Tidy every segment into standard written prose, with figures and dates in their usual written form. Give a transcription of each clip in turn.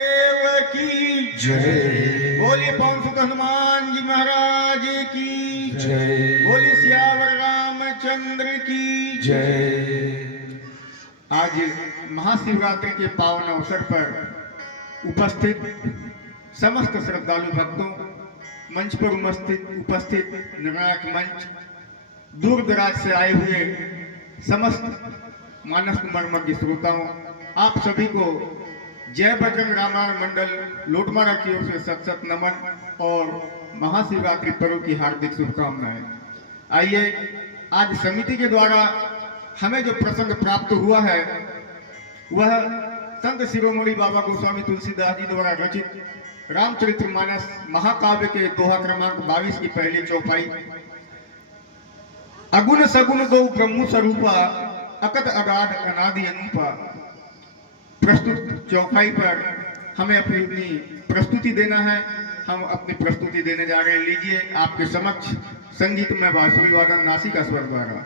देव की जय बोली पवन सुत हनुमान जी महाराज की जय बोली सियावर रामचंद्र की जय। आज महाशिवरात्रि के पावन अवसर पर उपस्थित समस्त श्रद्धालु भक्तों, मंच पर उपस्थित निर्णायक मंच, दूर दराज से आए हुए समस्त मानस मर्मज्ञ श्रोताओं, आप सभी को जय बजरंग रामायण मंडल लोटमारा की ओर से सत सत नमन और महाशिवरात्रि पर्व की हार्दिक शुभकामनाएं। आइए, आज समिति के द्वारा हमें जो प्रसंग प्राप्त हुआ है वह संत शिरोमणि बाबा गोस्वामी तुलसीदास जी द्वारा रचित रामचरितमानस महाकाव्य के दोहा क्रमांक 22 की पहली चौपाई, अगुण सगुण गौ ब्रह्म स्वरूपा अकत अगाध अनादि अनूपा, प्रस्तुत चौपाई पर हमें अपनी प्रस्तुति देना है। हम अपनी प्रस्तुति देने जा रहे हैं। लीजिए आपके समक्ष संगीत में बांसुरी वादन, नासिका स्वर द्वारा।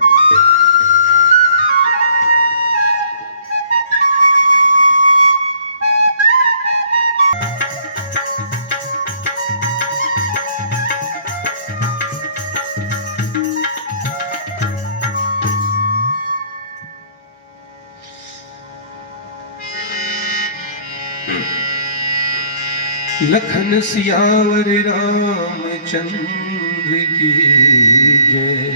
लखन सियावर रामचंद्र की जय।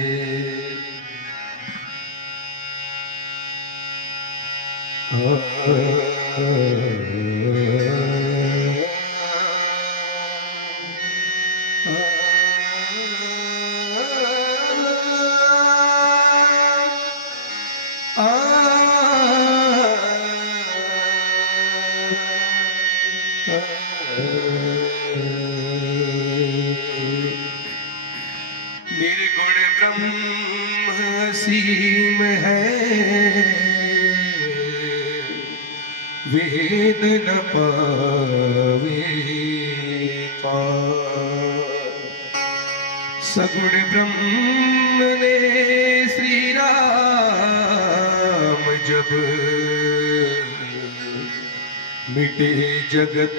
निर्गुण ब्रह्म असीम है, वेद न पावे पार। सगुण ब्रह्म ने श्री राम जब मिटे जगत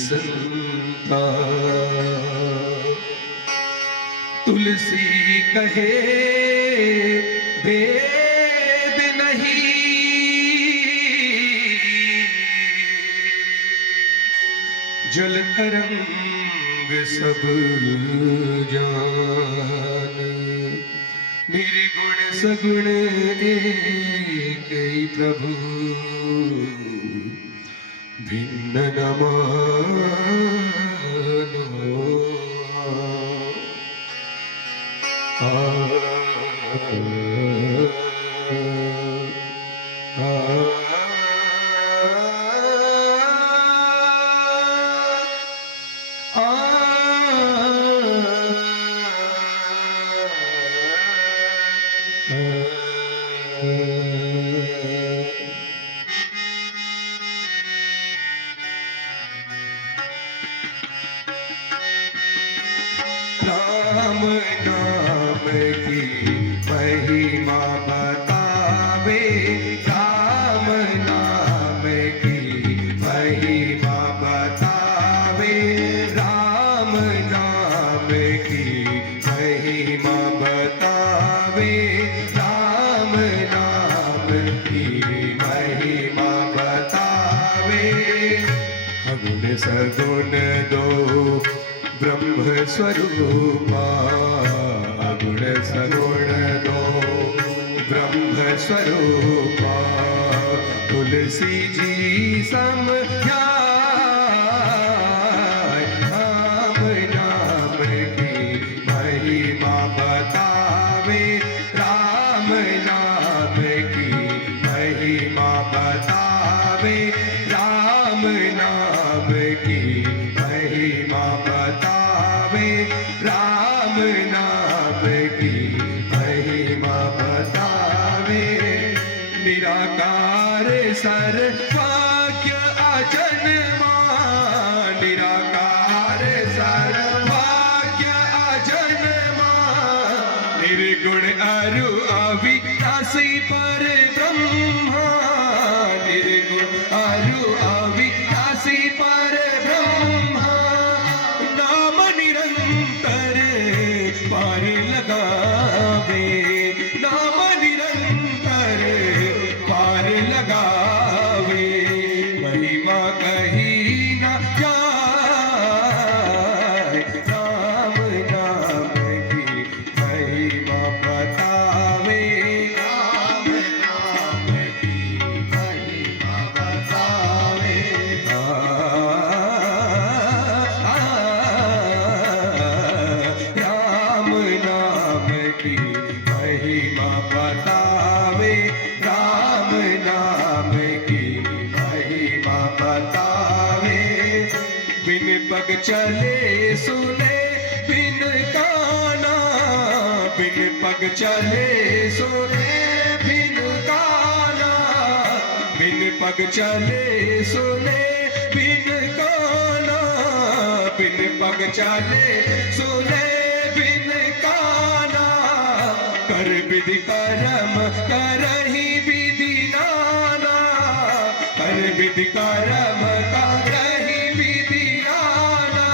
संसार। तुलसी कहे वेद नहीं, जल तरंग सब जान। निर्गुण सगुण एक ही प्रभु, भिन्न न मानो। राम नाम की महिमा बतावे, राम नाम की महिमा बतावे, राम नाम की महिमा बतावे, राम नाम की महिमा बतावे। अगुण सगुण दो ब्रह्म स्वरूपा, अगुण सगुण दो ब्रह्म स्वरूपा। तुलसी जी समझाए, राम नाम की महिमा बतावे, राम नाम की महिमा बतावे, राम नाम की महिमा बतावे, राम नाम की महिमा बतावे। निराकार सर्वज्ञ अजन्मा, निराकार सर्वज्ञ अजन्मा। निर्गुण अरु अविनाशी पर ब्रह्मा, निर्गुण अरु अविनाशी महिमा कहीं न जाए, राम नाम की महिमा बतावे, राम नाम की महिमा बतावे। राम नाम की महिमा बतावे, राम नाम की महिमा बतावे। बिन पग चले सुने बिन काना, बिन पग चले सुने बिन काना, बिन पग चले सुने बिन काना, बिन पग चले सुने बिन काना। कर विधि करम करही विधि नाना, कर विधि करम करही विधि नाना।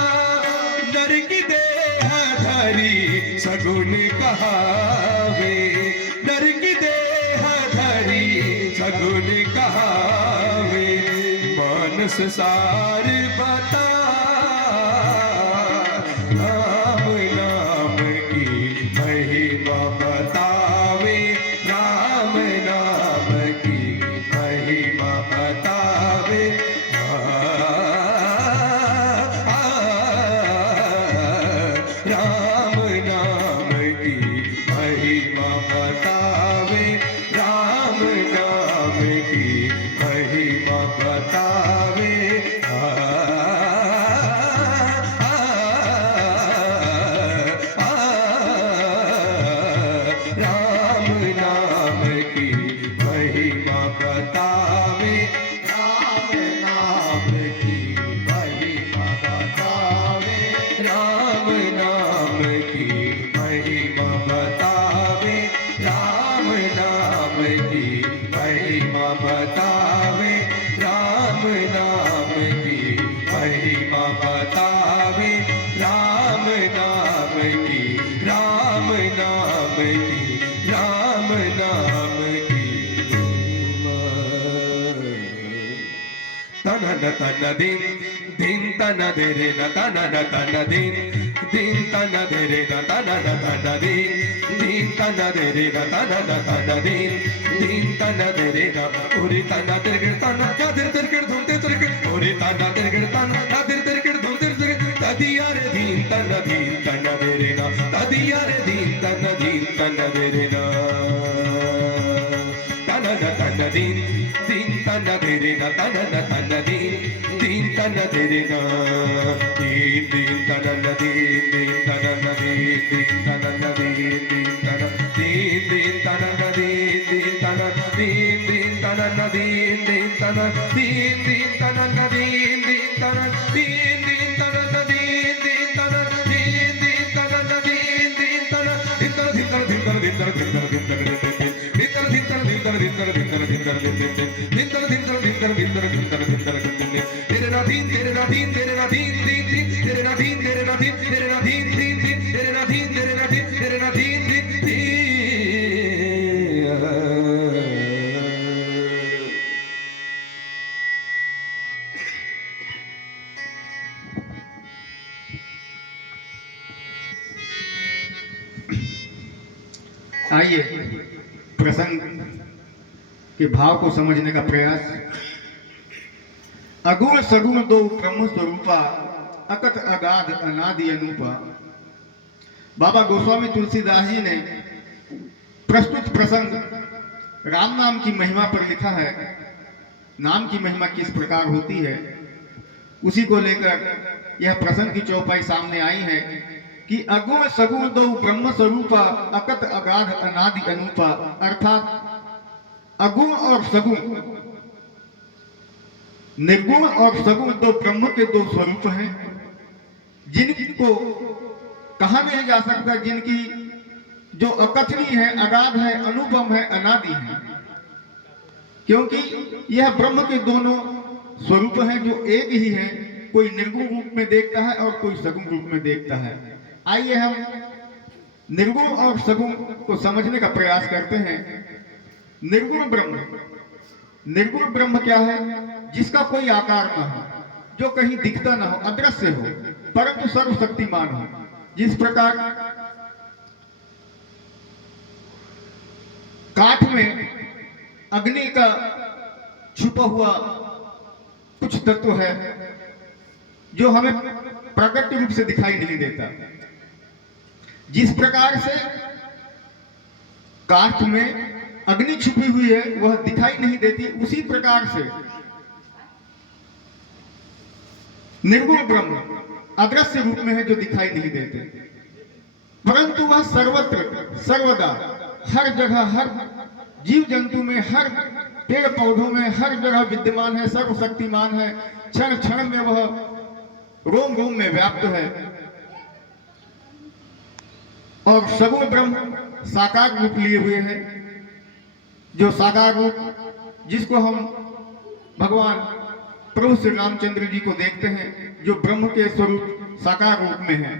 नर की देह धरी सगुन कहावे, नर की देह धरी सगुन कहावे। मानस सार बता, राम नाम की महिमा बतावे, राम नाम की महिमा बतावे। राम नाम की महिमा बतावे, राम नाम की महिमा बतावे। राम नाम की महिमा बतावे, राम नाम की महिमा बतावे। राम नाम की महिमा बतावे, राम नाम की महिमा बतावे, राम नाम की महिमा बतावे, राम नाम की, राम नाम की, राम नाम की महिमा। तन तन दिन दिन तन दे रे न तन तन दिन दिन तन दे रे न तन तन दिन दिन तन दे रे न तन तन दिन दिन तन दे रे न उरी तन तिरगिड़ तन कादिर तिरगिड़ धुमते तिरगिड़ उरी तन तिरगिड़ तन कादिर तिरगिड़ धुमते तिरगिड़ तदिया रे दिन तन दे रे न तदिया रे दिन तन दे रे न तन तन दिन दिन तन दे रे न तन तन दिन दिन तन दे रे न दिन दिन तन दिन दिन तन दिन दिन तन दिन दिन तन दिन दिन तन दिन दिन तन दिन दिन तन दिन दिन तन दिन दिन तन दिन दिन तन दिन दिन तन दिन दिन तन दिन दिन तन दिन दिन तन धिंतर धिंतर धिंतर धिंतर धिंतर धिंतर धिंतर धिंतर धिंतर धिंतर धिंतर धिंतर धिंतर धिंतर धिंतर धिंतर धिंतर तेरे ना दिन तेरे ना दिन तेरे ना दिन दिन दिन तेरे ना दिन तेरे ना दिन तेरे ना दिन दिन दिन तेरे ना दिन तेरे ना दिन तेरे ना दिन दिन दिन। आइए प्रसंग के भाव को समझने का प्रयास। अगुण सगुण दो ब्रह्म स्वरूपा, अकथ अगाध अनादि अनूपा। बाबा गोस्वामी तुलसीदास जी ने प्रस्तुत प्रसंग राम नाम की महिमा पर लिखा है। नाम की महिमा किस प्रकार होती है उसी को लेकर यह प्रसंग की चौपाई सामने आई है कि अगुण सगुण दो ब्रह्म स्वरूपा, अकथ अगाध अनादि अनूपा। अर्थात अगुण और सगुण, निर्गुण और सगुण दो ब्रह्म के दो स्वरूप हैं जिनको कहा नहीं जा सकता, जिनकी जो अकथनीय है, अगाध है, अनुपम है, अनादि है। क्योंकि यह ब्रह्म के दोनों स्वरूप हैं जो एक ही है। कोई निर्गुण रूप में देखता है और कोई सगुण रूप में देखता है। आइए हम निर्गुण और सगुण को समझने का प्रयास करते हैं। निर्गुण ब्रह्म, निर्गुण ब्रह्म क्या है? जिसका कोई आकार न हो, जो कहीं दिखता न हो, अदृश्य हो, परंतु सर्वशक्तिमान हो। जिस प्रकार काठ में अग्नि का छुपा हुआ कुछ तत्व है जो हमें प्रकट रूप से दिखाई नहीं देता, जिस प्रकार से काठ में अग्नि छुपी हुई है वह दिखाई नहीं देती, उसी प्रकार से निर्गुण ब्रह्म अदृश्य रूप में है जो दिखाई नहीं देते, परंतु वह सर्वत्र सर्वदा हर जगह, हर जीव जंतु में, हर पेड़ पौधों में, हर जगह विद्यमान है, सर्वशक्तिमान है। क्षण क्षण में वह रोम रोम में व्याप्त है। और सगुण ब्रह्म साकार रूप लिए हुए हैं, जो साकार रूप जिसको हम भगवान प्रभु श्री रामचंद्र जी को देखते हैं, जो ब्रह्म के स्वरूप साकार रूप में है।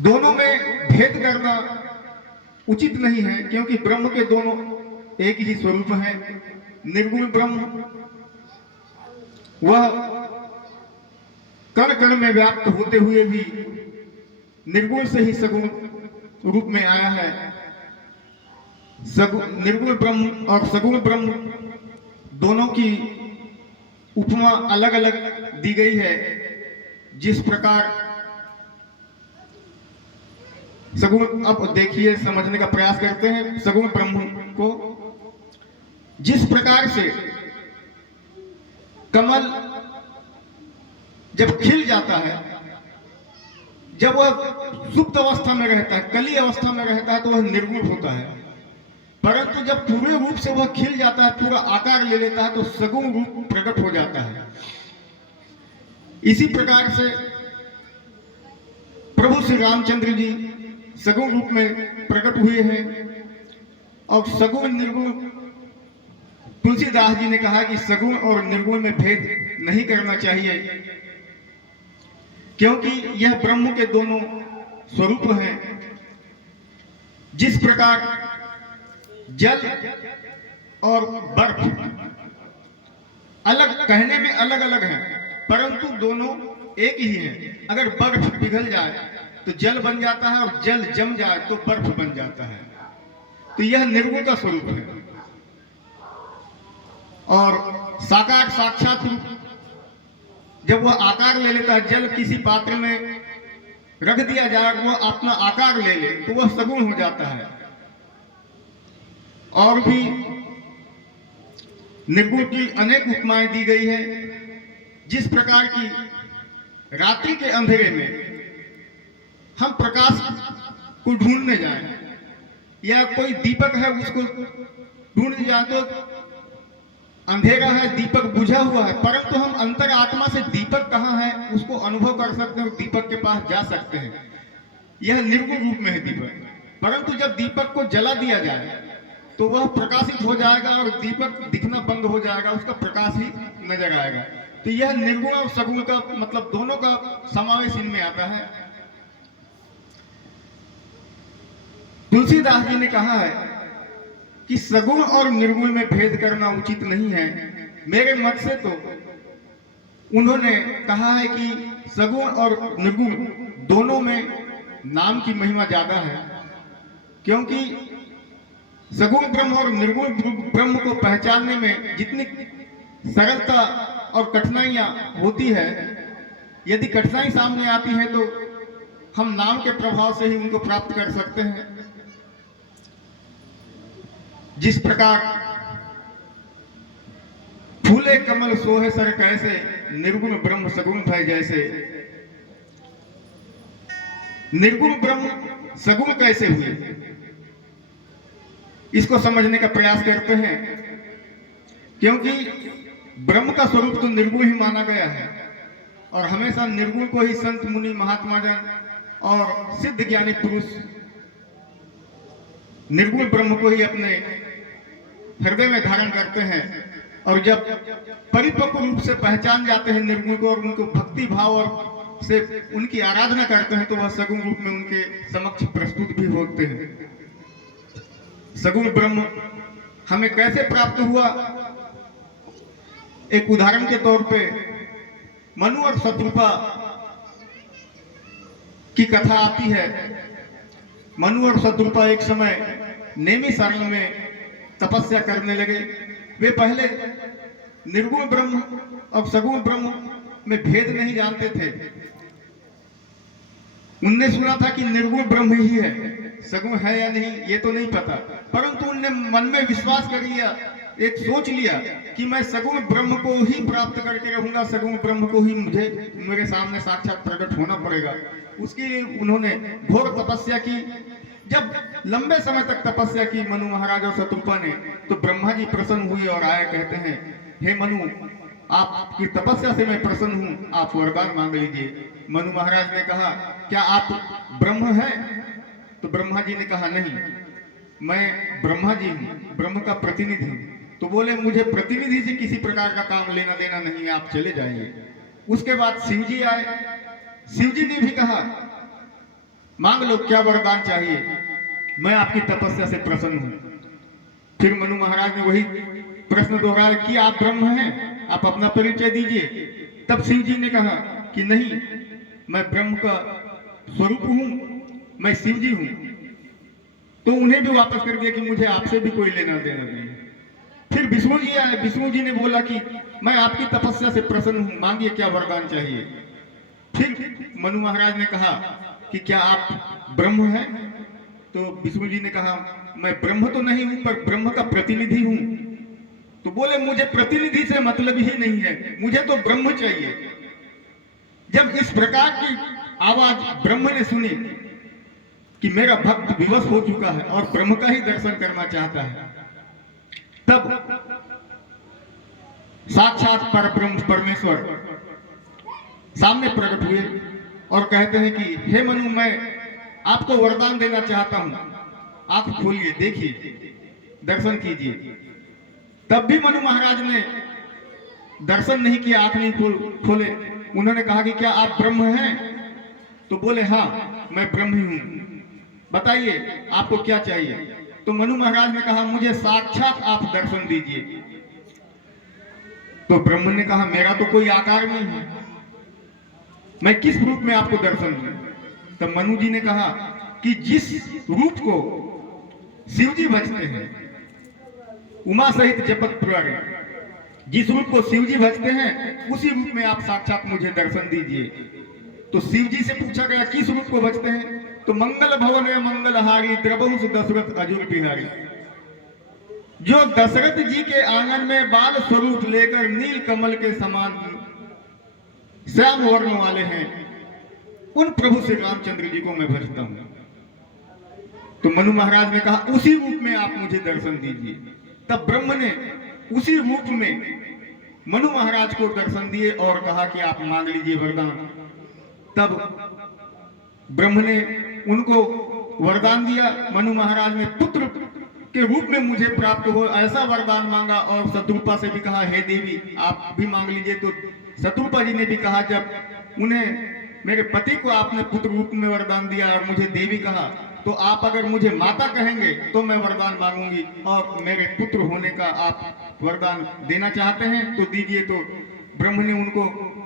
दोनों में भेद करना उचित नहीं है, क्योंकि ब्रह्म के दोनों एक ही स्वरूप हैं। निर्गुण ब्रह्म वह कण कण में व्याप्त होते हुए भी निर्गुण से ही सगुण रूप में आया है। निर्गुण ब्रह्म और सगुण ब्रह्म दोनों की उपमा अलग अलग दी गई है। जिस प्रकार सगुण, अब देखिए समझने का प्रयास करते हैं सगुण ब्रह्म को। जिस प्रकार से कमल जब खिल जाता है, जब वह सुप्त अवस्था में रहता है, कली अवस्था में रहता है, तो वह निर्गुण होता है, परंतु जब पूरे रूप से वह खिल जाता है, पूरा आकार ले लेता है, तो सगुण रूप प्रकट हो जाता है। इसी प्रकार से प्रभु श्री रामचंद्र जी सगुण रूप में प्रकट हुए हैं। और सगुण निर्गुण, तुलसीदास जी ने कहा कि सगुण और निर्गुण में भेद नहीं करना चाहिए, क्योंकि यह ब्रह्म के दोनों स्वरूप हैं। जिस प्रकार जल और बर्फ अलग, कहने में अलग अलग हैं, परंतु दोनों एक ही हैं। अगर बर्फ पिघल जाए तो जल बन जाता है, और जल जम जाए तो बर्फ बन जाता है। तो यह निर्गुण का स्वरूप है। और साकार साक्षात रूप जब वह आकार ले लेता है, जल किसी पात्र में रख दिया जाए, वह अपना आकार ले ले, तो वह सगुण हो जाता है। और भी निर्गुण की अनेक उपमाएं दी गई है। जिस प्रकार की रात्रि के अंधेरे में हम प्रकाश को ढूंढने जाएं, या कोई दीपक है उसको ढूंढने जाए, तो अंधेरा है, दीपक बुझा हुआ है, परंतु हम अंतर आत्मा से दीपक कहाँ है उसको अनुभव कर सकते हैं, दीपक के पास जा सकते हैं। यह निर्गुण रूप में है दीपक। परंतु जब दीपक को जला दिया जाए तो वह प्रकाशित हो जाएगा, और दीपक दिखना बंद हो जाएगा, उसका प्रकाश ही नजर आएगा। तो यह निर्गुण और सगुण का मतलब दोनों का समावेश इनमें आता है। तुलसीदास जी ने कहा है कि सगुण और निर्गुण में भेद करना उचित नहीं है। मेरे मत से तो उन्होंने कहा है कि सगुण और निर्गुण दोनों में नाम की महिमा ज्यादा है, क्योंकि सगुण ब्रह्म और निर्गुण ब्रह्म को पहचानने में जितनी सरलता और कठिनाइयां होती है, यदि कठिनाई सामने आती है तो हम नाम के प्रभाव से ही उनको प्राप्त कर सकते हैं। जिस प्रकार फूले कमल सोहे सर कैसे, निर्गुण ब्रह्म सगुण भय जैसे। निर्गुण ब्रह्म सगुण कैसे हुए, इसको समझने का प्रयास करते हैं, क्योंकि ब्रह्म का स्वरूप तो निर्गुण ही माना गया है, और हमेशा निर्गुण को ही संत मुनि महात्मा जन और सिद्ध ज्ञानी पुरुष निर्गुण ब्रह्म को ही अपने हृदय में धारण करते हैं। और जब परिपक्व रूप से पहचान जाते हैं निर्गुण को, और उनको भक्ति भाव और से उनकी आराधना करते हैं, तो वह सगुण रूप में उनके समक्ष प्रस्तुत भी होते हैं। सगुण ब्रह्म हमें कैसे प्राप्त हुआ। एक उदाहरण के तौर पे मनु और शत्रुपा की कथा आती है। मनु और शत्रुपा एक समय नैमिषारण्य में तपस्या करने लगे। वे पहले निर्गुण ब्रह्म और सगुण ब्रह्म में भेद नहीं जानते थे। उनने सुना था कि निर्गुण ब्रह्म ही है, सगुण है या नहीं ये तो नहीं पता, परंतु उनने मन में विश्वास कर लिया, एक सोच लिया कि मैं सगुण ब्रह्म को ही प्राप्त करके रहूंगा, सगुण ब्रह्म को ही मुझे मेरे सामने साक्षात प्रकट होना पड़ेगा। उसके लिए उन्होंने घोर तपस्या की। जब लंबे समय तक तपस्या की मनु महाराज और शत्रुपा ने, तो ब्रह्मा जी प्रसन्न हुए और आए, कहते हैं हे मनु, आपकी तपस्या से मैं प्रसन्न हूं, आप वरदान मांग लीजिए। मनु महाराज ने कहा क्या आप ब्रह्म हैं? तो ब्रह्मा जी ने कहा नहीं, मैं ब्रह्मा जी हूं, ब्रह्म का प्रतिनिधि हूं। तो बोले मुझे प्रतिनिधि से किसी प्रकार का काम लेना देना नहीं है, आप चले जाइए। उसके बाद शिव जी आए। शिव जी ने भी कहा मांग लो क्या वरदान चाहिए, मैं आपकी तपस्या से प्रसन्न हूं। फिर मनु महाराज ने वही प्रश्न दोहराया कि आप ब्रह्म हैं, आप अपना परिचय दीजिए। तब शिव जी ने कहा कि नहीं, मैं ब्रह्म का स्वरूप हूं, मैं शिव जी हूं। तो उन्हें भी वापस कर दिया कि मुझे आपसे भी कोई लेना देना नहीं। फिर विष्णु जी आए। विष्णु जी ने बोला कि मैं आपकी तपस्या से प्रसन्न हूं, मांगिए क्या वरदान चाहिए। फिर मनु महाराज ने कहा कि क्या आप ब्रह्म हैं? तो विष्णु जी ने कहा मैं ब्रह्म तो नहीं हूं, पर ब्रह्म का प्रतिनिधि हूं। तो बोले मुझे प्रतिनिधि से मतलब ही नहीं है, मुझे तो ब्रह्म चाहिए। जब इस प्रकार की आवाज ब्रह्म ने सुनी कि मेरा भक्त विवश हो चुका है और ब्रह्म का ही दर्शन करना चाहता है, तब साक्षात परब्रह्म परमेश्वर सामने प्रकट हुए और कहते हैं कि हे मनु, मैं आपको वरदान देना चाहता हूं, आंख खोलिए, देखिए, दर्शन कीजिए। तब भी मनु महाराज ने दर्शन नहीं किया, आंख नहीं खोले। उन्होंने कहा कि क्या आप ब्रह्म हैं? तो बोले हाँ, मैं ब्रह्म ही हूं, बताइए आपको क्या चाहिए। तो मनु महाराज ने कहा मुझे साक्षात आप दर्शन दीजिए। तो ब्रह्म ने कहा मेरा तो कोई आकार नहीं है, मैं किस रूप में आपको दर्शन दूं। तब मनु जी ने कहा कि जिस रूप को शिव जी भजते हैं, उमा सहित जपत पुरारी, जिस रूप को शिव जी भजते हैं उसी रूप में आप साक्षात मुझे दर्शन दीजिए। तो शिव जी से पूछा गया किस रूप को भजते हैं? तो मंगल भवन में मंगलहारी द्रवंश दशरथ अजुर बिहारी, जो दशरथ जी के आंगन में बाल स्वरूप लेकर नील कमल के समान श्याम वर्ण वाले हैं, उन प्रभु श्री रामचंद्र जी को मैं भजता हूं। तो मनु महाराज ने कहा उसी रूप में आप मुझे दर्शन दीजिए। तब ब्रह्म ने उसी रूप में मनु महाराज को दर्शन दिए और कहा कि आप मांग लीजिए वरदान। तब ब्रह्म ने उनको वरदान दिया। मनु महाराज ने पुत्र के रूप में मुझे प्राप्त हो ऐसा वरदान मांगा और शत्रुपा से भी कहा हे देवी आप भी मांग लीजिए। तो शत्रुपा जी ने भी कहा जब उन्हें मेरे पति को आपने पुत्र रूप में वरदान दिया और मुझे देवी कहा, तो आप अगर मुझे माता कहेंगे तो मैं वरदान मांगूंगी, और मेरे पुत्र होने का आप वरदान देना चाहते हैं तो दीजिए। तो ब्रह्म ने उनको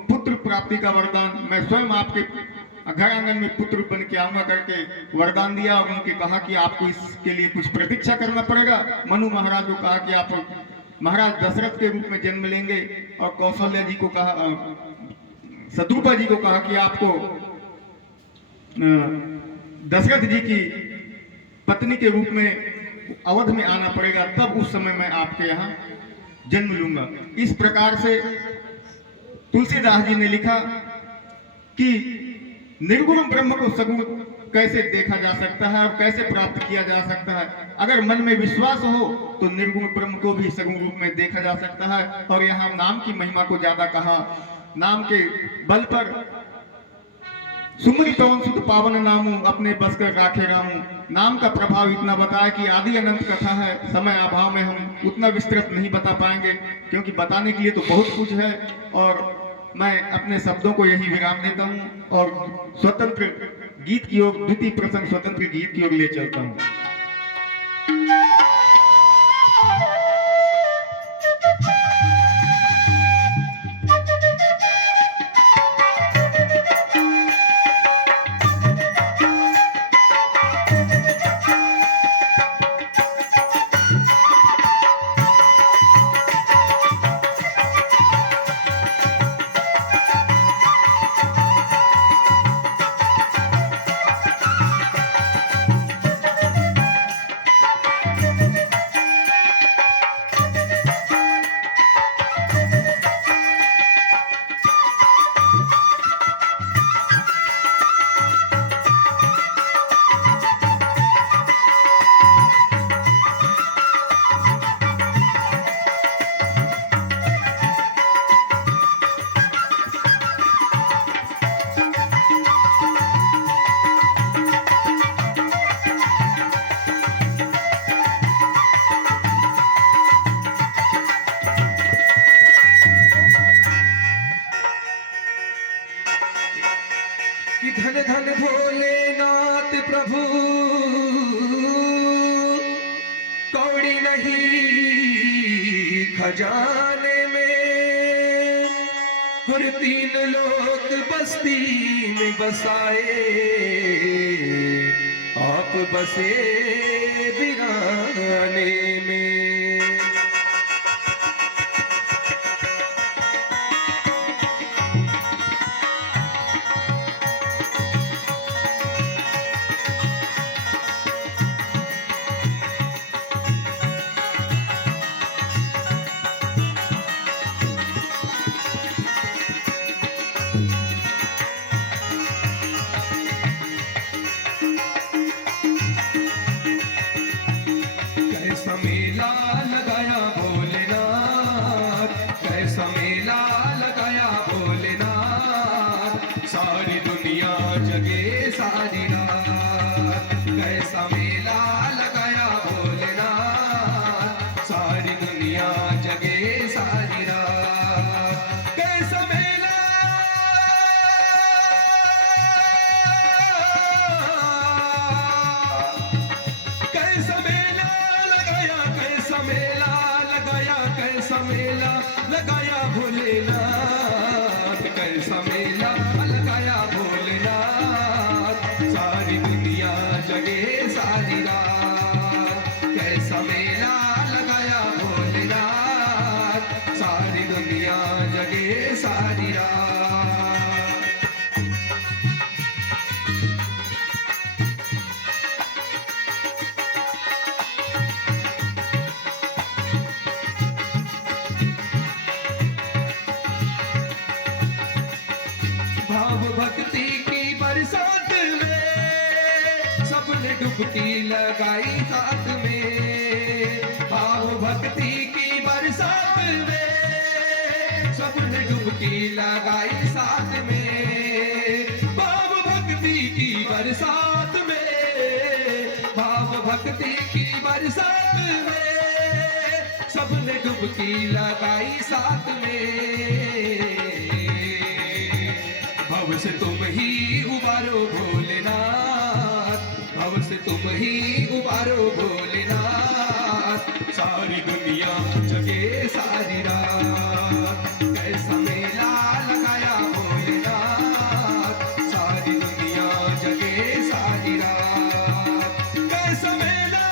पुत्र प्राप्ति का वरदान, मैं स्वयं आपके घर आंगन में पुत्र बन के आऊंगा करके वरदान दिया। और उनके कहा कि आपको इसके लिए कुछ प्रतीक्षा करना पड़ेगा। मनु महाराज को कहा कि आप महाराज दशरथ के रूप में जन्म लेंगे, और कौशल्या जी को कहा, शत्रुपा जी को कहा कि आपको दशरथ जी की पत्नी के रूप में अवध में आना पड़ेगा, तब उस समय मैं आपके यहाँ जन्म लूंगा। इस प्रकार से तुलसीदास जी ने लिखा कि निर्गुण ब्रह्म को सगुण कैसे देखा जा सकता है और कैसे प्राप्त किया जा सकता है। अगर मन में विश्वास हो तो निर्गुण ब्रह्म को भी सगुण रूप में देखा जा सकता है। और यहाँ नाम की महिमा को ज्यादा कहा, नाम के बल पर सुमरी तो सुध पावन नामू अपने बस कर राखे रामू। नाम का प्रभाव इतना बताया कि आदि अनंत कथा है, समय अभाव में हम उतना विस्तृत नहीं बता पाएंगे, क्योंकि बताने के लिए तो बहुत कुछ है। और मैं अपने शब्दों को यही विराम देता हूँ और स्वतंत्र गीत की ओर, द्वितीय प्रसंग स्वतंत्र गीत की ओर ले चलता हूँ। खजाने में और 3 लोग बस्ती में बसाए, आप बसे वीराने में। कैसा मेला लगाया भोलेनाथ, कैसा मेला लगाया भोलेनाथ, सारी दुनिया जगे सारी रात। कैसा मेला लगाया भोलेनाथ, सारी दुनिया जगे सारी रात। कैसा मेला कैसा मेला लगाया, कैसा मेला लगाया, कैसा मेला लगाया भोलेनाथ, कैसा मेला लगाया भोलेनाथ, सारी दुनिया जगे सारी रात। कैसा मेला लगाया भोलेनाथ, सारी दुनिया जगे सारी रात। भाव भक्ति की बरसात में सबने डुबकी लगाई साथ में। भाव भक्ति की बरसात में सबने डुबकी लगाई साथ में। भाव भक्ति की बरसात में, भाव भक्ति की बरसात में सबने डुबकी लगाई साथ में। भव से तुम ही उबारो भोलेनाथ, भव से तुम ही उबारो भोलेनाथ, सारी दुनिया जगे सारी रात। कैसा मेला लगाया भोलेनाथ, सारी दुनिया जगे सारी रात। कैसा मेला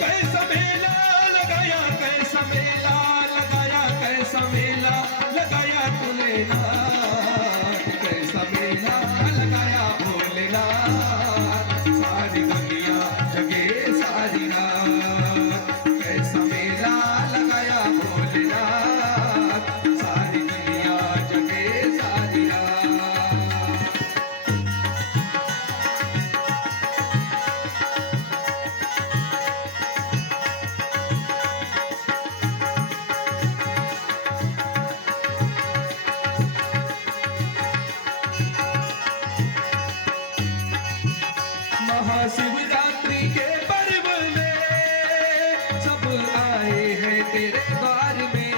कैसा मेला लगाया, कैसा मेला लगाया, कैसा मेला लगाया भोलेनाथ, कैसा मेला लगाया भोलेनाथ, सारी दुनिया जगे सारी रात। कैसा मेला लगाया भोलेनाथ, सारी दुनिया जगे सारी रात। महाशिवरात्रि के पर्व में सब आए हैं तेरे द्वार में।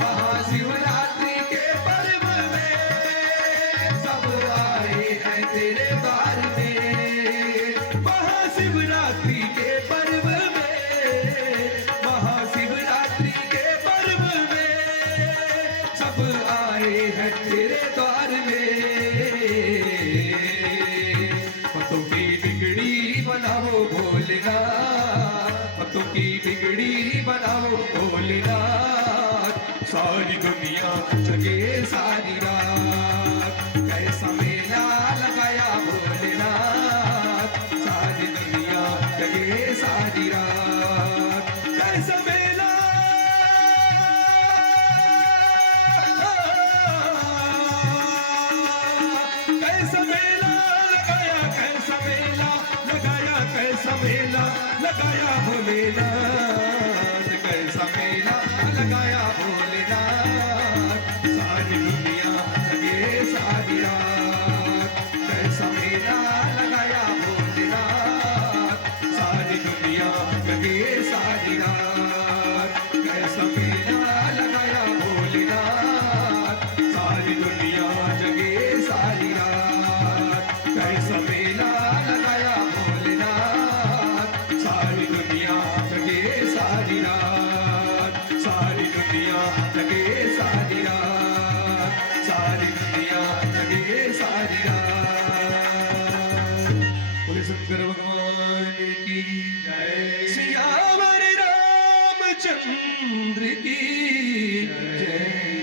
महाशिवरात्रि के पर्व में सब आए हैं तेरे द्वार में। महाशिवरात्रि के पर्व में, महाशिवरात्रि के पर्व में सब आए हैं तेरे द्वार में। पतों की बिगड़ी बनाओ भोलेनाथ, पतों की बिगड़ी बनाओ भोलेनाथ, सारी दुनिया जगे सारी रात। कैसा मेला लगाया भोलेनाथ, सारी दुनिया जगे सारी रात। कैसा मेला कैसा मेला लगाया, कैसा मेला लगाया, कैसा मेला लगाया भोलेनाथ, कैसा मेला लगाया भोलेनाथ, सारी दुनिया जगे सारी रात। कैसा मेला लगाया भोलेनाथ, सारी दुनिया जगे सारी रात। कैसा मेला लगाया भोलेनाथ, सारी दुनिया जगे सारी रात। कैसा मेला लगा शंकर भगवान की जय, सियावर रामचंद्र की जय।